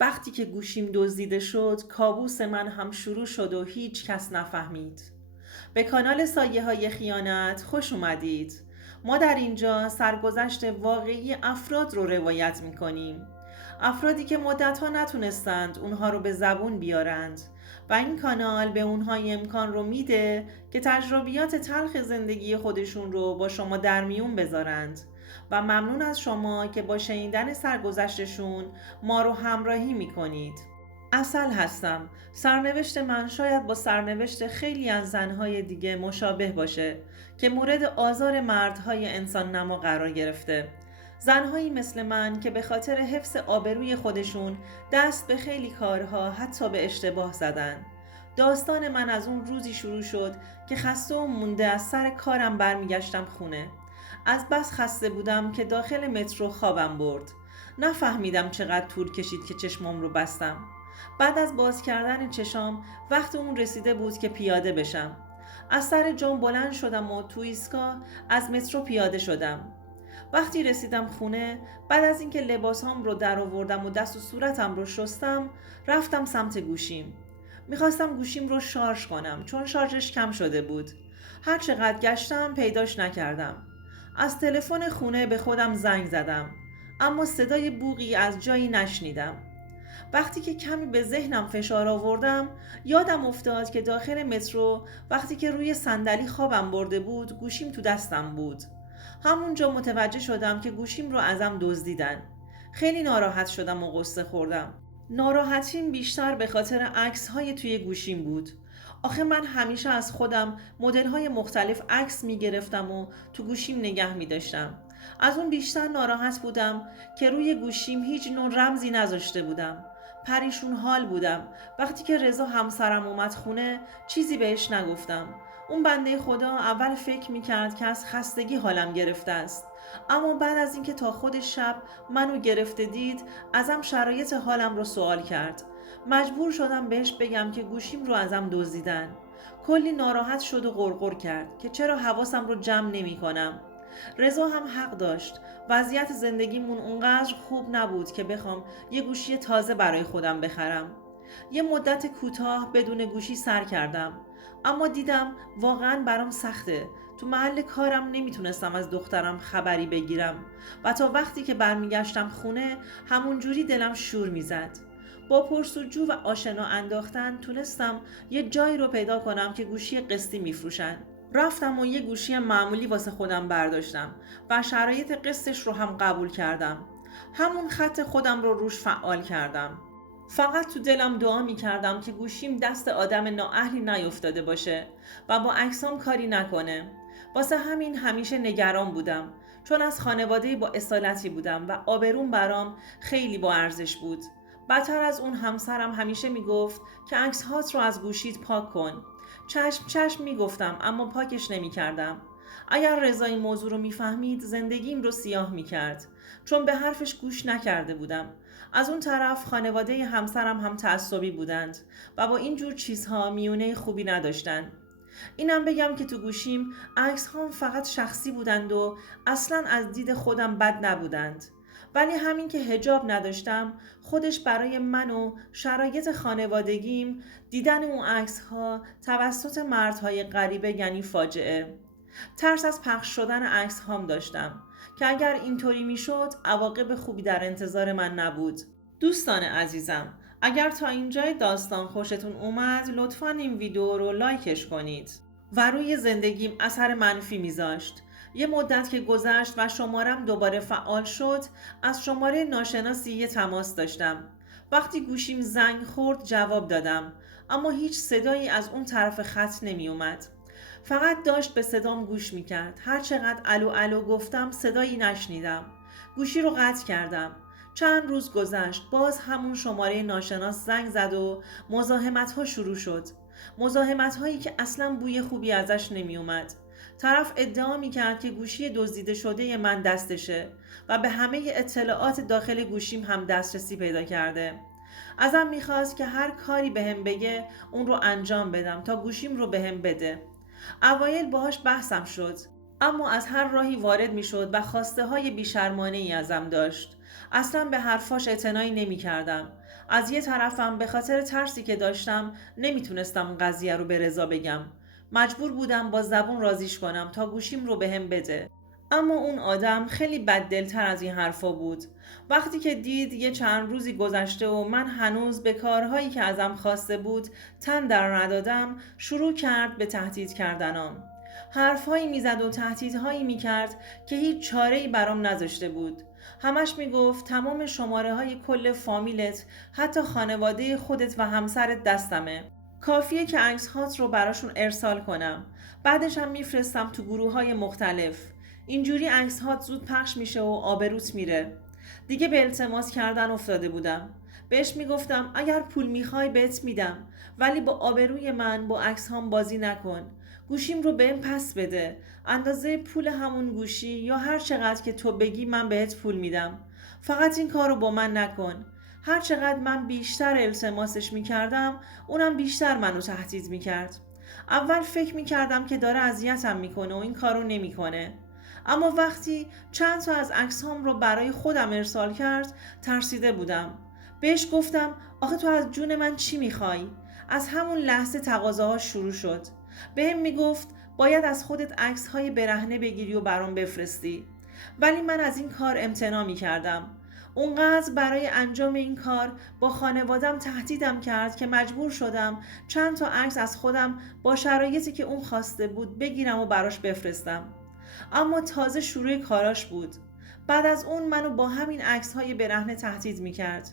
وقتی که گوشیم دزدیده شد، کابوس من هم شروع شد و هیچ کس نفهمید. به کانال سایه های خیانت خوش اومدید. ما در اینجا سرگذشت واقعی افراد رو روایت میکنیم. افرادی که مدتها نتونستند اونها رو به زبون بیارند و این کانال به اونها امکان رو میده که تجربیات تلخ زندگی خودشون رو با شما در میون بذارند و ممنون از شما که با شنیدن سرگذشتشون ما رو همراهی میکنید. عسل هستم. سرنوشت من شاید با سرنوشت خیلی از زنهای دیگه مشابه باشه که مورد آزار مردهای انسان نما قرار گرفته. زنهایی مثل من که به خاطر حفظ آبروی خودشون دست به خیلی کارها حتی به اشتباه زدن. داستان من از اون روزی شروع شد که خسته و مونده از سر کارم برمیگشتم خونه. از بس خسته بودم که داخل مترو خوابم برد. نفهمیدم چقدر طول کشید که چشمام رو بستم. بعد از باز کردن چشام وقت اون رسیده بود که پیاده بشم. از سر جام بلند شدم و تو ایستگاه از مترو پیاده شدم. وقتی رسیدم خونه، بعد از اینکه لباسام رو در آوردم و دست و صورتم رو شستم، رفتم سمت گوشیم. میخواستم گوشیم رو شارژ کنم چون شارژش کم شده بود. هر چقدر گشتم پیداش نکردم. از تلفن خونه به خودم زنگ زدم، اما صدای بوقی از جایی نشنیدم. وقتی که کمی به ذهنم فشار آوردم، یادم افتاد که داخل مترو وقتی که روی صندلی خوابم برده بود، گوشیم تو دستم بود. همونجا متوجه شدم که گوشیم رو ازم دزدیدن. خیلی ناراحت شدم و غصه خوردم. ناراحتیم بیشتر به خاطر عکس‌های توی گوشیم بود. آخه من همیشه از خودم مدل‌های مختلف عکس می‌گرفتم و تو گوشیم نگه می‌داشتم. از اون بیشتر ناراحت بودم که روی گوشیم هیچ نوع رمزی نذاشته بودم. پریشون حال بودم. وقتی که رضا همسرم اومد خونه چیزی بهش نگفتم. اون بنده خدا اول فکر میکرد که از خستگی حالم گرفته است، اما بعد از اینکه تا خود شب منو گرفته دید ازم شرایط حالم رو سوال کرد. مجبور شدم بهش بگم که گوشیم رو ازم دزدیدن. کلی ناراحت شد و غرغر کرد که چرا حواسم رو جمع نمی کنم. رضا هم حق داشت. وضعیت زندگیمون اونقدر خوب نبود که بخوام یه گوشی تازه برای خودم بخرم. یه مدت کوتاه بدون گوشی سر کردم، اما دیدم واقعا برام سخته. تو محل کارم نمیتونستم از دخترم خبری بگیرم و تا وقتی که برمیگشتم خونه همون جوری دلم شور میزد. با پرسجو و آشنا انداختن تونستم یه جایی رو پیدا کنم که گوشی قسطی میفروشن. رفتم و یه گوشی معمولی واسه خودم برداشتم و شرایط قسطش رو هم قبول کردم. همون خط خودم رو روش فعال کردم. فقط تو دلم دعا می کردم که گوشیم دست آدم نااهلی نیفتاده باشه و با عکسام کاری نکنه. واسه همین همیشه نگران بودم، چون از خانواده با اصالتی بودم و آبروم برام خیلی با ارزش بود. بدتر از اون همسرم همیشه می گفت که عکس هات رو از گوشیت پاک کن. چشم چشم می گفتم، اما پاکش نمی کردم. اگر رضا این موضوع رو میفهمید زندگیم رو سیاه میکرد، چون به حرفش گوش نکرده بودم. از اون طرف خانواده همسرم هم تعصبی بودند و با این جور چیزها میونه خوبی نداشتن. اینم بگم که تو گوشیم عکس هم فقط شخصی بودند و اصلا از دید خودم بد نبودند. ولی همین که حجاب نداشتم خودش برای من و شرایط خانوادگیم دیدن اون عکس ها توسط مردهای غریبه یعنی فاجعه. ترس از پخش شدن عکس هام داشتم که اگر اینطوری میشد عواقب خوبی در انتظار من نبود. دوستان عزیزم، اگر تا اینجای داستان خوشتون اومد لطفاً این ویدیو رو لایکش کنید و روی زندگیم اثر منفی میذاشت. یه مدت که گذشت و شمارم دوباره فعال شد، از شماره ناشناسی یه تماس داشتم. وقتی گوشیم زنگ خورد جواب دادم، اما هیچ صدایی از اون طرف خط نمی اومد. فقط داشت به صدام گوش میکرد. هر چقدر الو الو گفتم صدایی نشنیدم. گوشی رو قطع کردم. چند روز گذشت، باز همون شماره ناشناس زنگ زد و مزاحمت ها شروع شد. مزاحمت هایی که اصلا بوی خوبی ازش نمی اومد. طرف ادعا میکرد که گوشی دزدیده شده من دستشه و به همه اطلاعات داخل گوشیم هم دسترسی پیدا کرده. ازم میخواست که هر کاری بهم بگه اون رو انجام بدم تا گوشیم رو بهم بده. اوایل باهاش بحثم شد. اما از هر راهی وارد می شد و خواسته های بیشرمانه ای ازم داشت. اصلا به حرفاش اعتنایی نمی کردم. از یه طرفم به خاطر ترسی که داشتم نمیتونستم قضیه رو به رضا بگم. مجبور بودم با زبون رازیش کنم تا گوشیم رو بهم بده. اما اون آدم خیلی بددلتر از این حرفا بود. وقتی که دید یه چند روزی گذشته و من هنوز به کارهایی که ازم خواسته بود تن در ندادم، شروع کرد به تهدید کردنم. حرفهایی میزد و تهدیدهایی میکرد که هیچ چاره‌ای برام نذاشته بود. همش میگفت تمام شماره های کل فامیلت، حتی خانواده خودت و همسرت دستمه. کافیه که عکس هات رو براشون ارسال کنم. بعدش هم میفرستم تو گروه های مختلف. اینجوری عکس هات زود پخش میشه و آبروت میره. دیگه به التماس کردن افتاده بودم. بهش میگفتم اگر پول میخوای بهت میدم، ولی با آبروی من با عکس هام بازی نکن. گوشیم رو بهم پس بده. اندازه پول همون گوشی یا هر چقدر که تو بگی من بهت پول میدم. فقط این کار رو با من نکن. هر چقدر من بیشتر التماسش میکردم اونم بیشتر منو تهدید میکرد. اول فکر میکردم که داره اذیتم میکنه و این کارو نمیکنه. اما وقتی چند تا از عکسام رو برای خودم ارسال کرد ترسیده بودم. بهش گفتم آخه تو از جون من چی میخوای؟ از همون لحظه تقاضاها شروع شد. بهم میگفت باید از خودت عکس‌های برهنه بگیری و برام بفرستی. ولی من از این کار امتناع میکردم. اونقدر برای انجام این کار با خانوادم تهدیدم کرد که مجبور شدم چند تا عکس از خودم با شرایطی که اون خواسته بود بگیرم و براش بفرستم. اما تازه شروع کاراش بود. بعد از اون منو با همین عکس‌های برهنه تهدید میکرد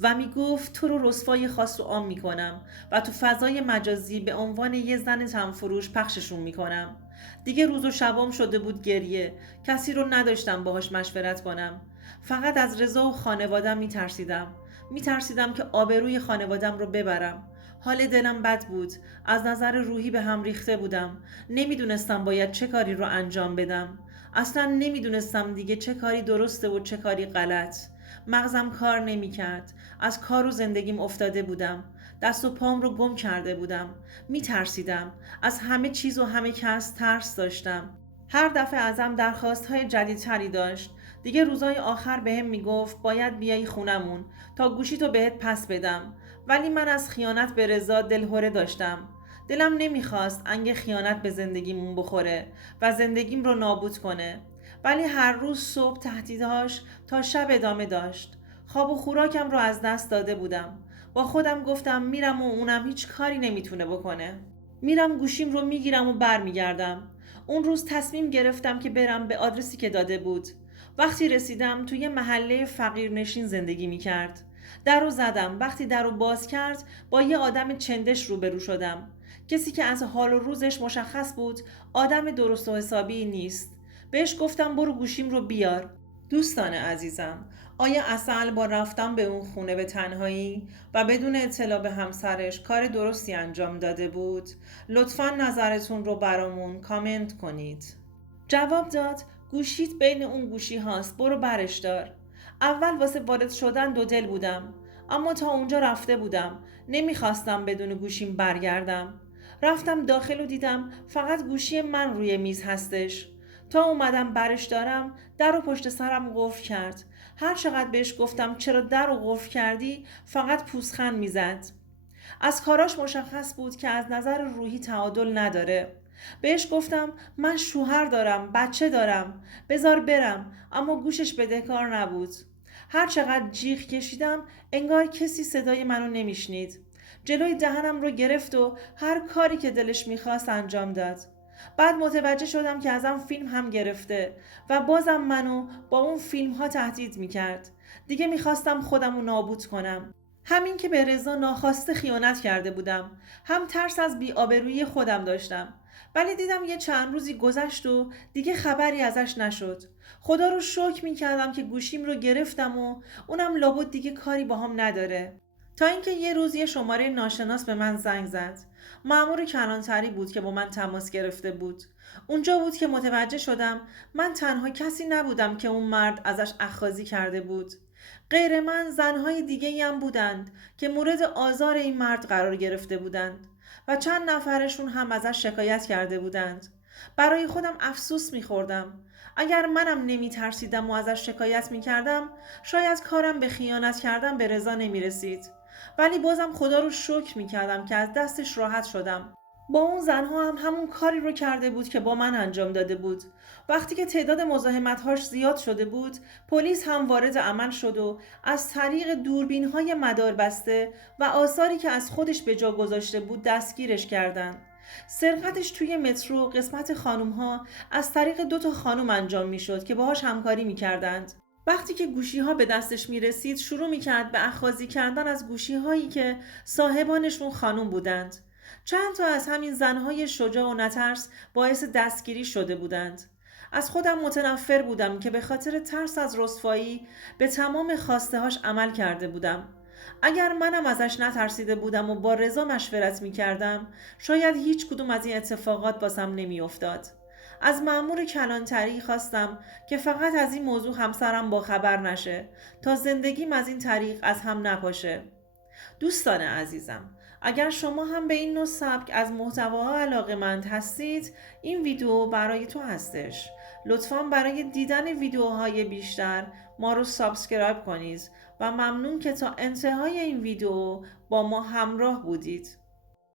و میگفت تو رو رسوای خاص و عام میکنم و تو فضای مجازی به عنوان یه زن تنفروش پخششون میکنم. دیگه روز و شبام شده بود گریه. کسی رو نداشتم باهاش مشورت کنم. فقط از رضا و خانوادم میترسیدم. میترسیدم که آبروی خانوادم رو ببرم. حال دلم بد بود. از نظر روحی به هم ریخته بودم. نمیدونستم باید چه کاری رو انجام بدم. اصلا نمیدونستم دیگه چه کاری درسته و چه کاری غلط. مغزم کار نمیکرد. از کار و زندگیم افتاده بودم. دست و پام رو گم کرده بودم. میترسیدم. از همه چیز و همه کس ترس داشتم. هر دفعه ازم درخواست‌های جدیدتری داشت. دیگه روزای آخر بهم میگفت باید بیای خونمون تا گوشیتو بهت پس بدم. ولی من از خیانت به رضا دلهره داشتم. دلم نمیخواست انگ خیانت به زندگیمون بخوره و زندگیم رو نابود کنه. ولی هر روز صبح تهدیدهاش تا شب ادامه داشت. خواب و خوراکم رو از دست داده بودم. با خودم گفتم میرم و اونم هیچ کاری نمیتونه بکنه. میرم گوشیم رو میگیرم و برمیگردم. اون روز تصمیم گرفتم که برم به آدرسی که داده بود. وقتی رسیدم توی محله فقیرنشین زندگی میکرد. در رو زدم. وقتی در رو باز کرد با یه آدم چندش روبرو شدم. کسی که از حال و روزش مشخص بود آدم درست و حسابی نیست. بهش گفتم برو گوشیم رو بیار. دوستان عزیزم، آیا اصل با رفتن به اون خونه به تنهایی و بدون اطلاع به همسرش کار درستی انجام داده بود؟ لطفاً نظرتون رو برامون کامنت کنید. جواب داد گوشیت بین اون گوشی هاست، برو برش دار. اول واسه وارد شدن دو دل بودم، اما تا اونجا رفته بودم. نمیخواستم بدون گوشیم برگردم. رفتم داخل و دیدم فقط گوشی من روی میز هستش. تا اومدم برش دارم در و پشت سرم قفل کرد. هر چقدر بهش گفتم چرا در رو قفل کردی فقط پوزخند میزد. از کاراش مشخص بود که از نظر روحی تعادل نداره. بهش گفتم من شوهر دارم، بچه دارم، بذار برم، اما گوشش بدهکار نبود. هر چقدر جیغ کشیدم انگار کسی صدای منو نمیشنید. جلوی دهنم رو گرفت و هر کاری که دلش میخواست انجام داد. بعد متوجه شدم که ازم فیلم هم گرفته و بازم منو با اون فیلم ها تهدید میکرد. دیگه میخواستم خودم رو نابود کنم. همین که به رضا ناخواسته خیانت کرده بودم، هم ترس از بی‌آبرویی خودم داشتم. ولی دیدم یه چند روزی گذشت و دیگه خبری ازش نشد. خدا رو شکر میکردم که گوشیم رو گرفتم و اونم لابد دیگه کاری باهام نداره. تا اینکه یه روز یه شماره ناشناس به من زنگ زد. مأمور کلانتری بود که با من تماس گرفته بود. اونجا بود که متوجه شدم من تنها کسی نبودم که اون مرد ازش اخاذی کرده بود. غیر من زنهای دیگه‌ای هم بودند که مورد آزار این مرد قرار گرفته بودند و چند نفرشون هم ازش شکایت کرده بودند. برای خودم افسوس می‌خوردم. اگر منم نمی‌ترسیدم و ازش شکایت می‌کردم، شاید کارم به خیانت کردن به رضا نمی‌رسید. ولی بازم خدا رو شکر می‌کردم که از دستش راحت شدم. با اون زنها هم همون کاری رو کرده بود که با من انجام داده بود. وقتی که تعداد مزاحمت‌هاش زیاد شده بود، پلیس هم وارد عمل شد و از طریق دوربین‌های مداربسته و آثاری که از خودش به جا گذاشته بود دستگیرش کردند. سرقتش توی مترو قسمت خانوم‌ها از طریق 2 خانوم انجام می‌شد که باهاش همکاری می‌کردند. وقتی که گوشی‌ها به دستش می‌رسید شروع می‌کرد به اخاذی کردن از گوشی‌هایی که صاحبانشون خانوم بودند. چند تا از همین زنهای شجاع و نترس باعث دستگیری شده بودند. از خودم متنفر بودم که به خاطر ترس از رسوایی به تمام خواسته‌هاش عمل کرده بودم. اگر منم ازش نترسیده بودم و با رضا مشورت می کردم، شاید هیچ کدوم از این اتفاقات باسم نمی افتاد. از مأمور کلانتری خواستم که فقط از این موضوع همسرم با خبر نشه تا زندگیم از این طریق از هم نپاشه. دوستان عزیزم، اگر شما هم به این نوع سبک از محتواها علاقه‌مند هستید، این ویدیو برای تو هستش. لطفاً برای دیدن ویدیوهای بیشتر ما رو سابسکرایب کنید و ممنون که تا انتهای این ویدیو با ما همراه بودید.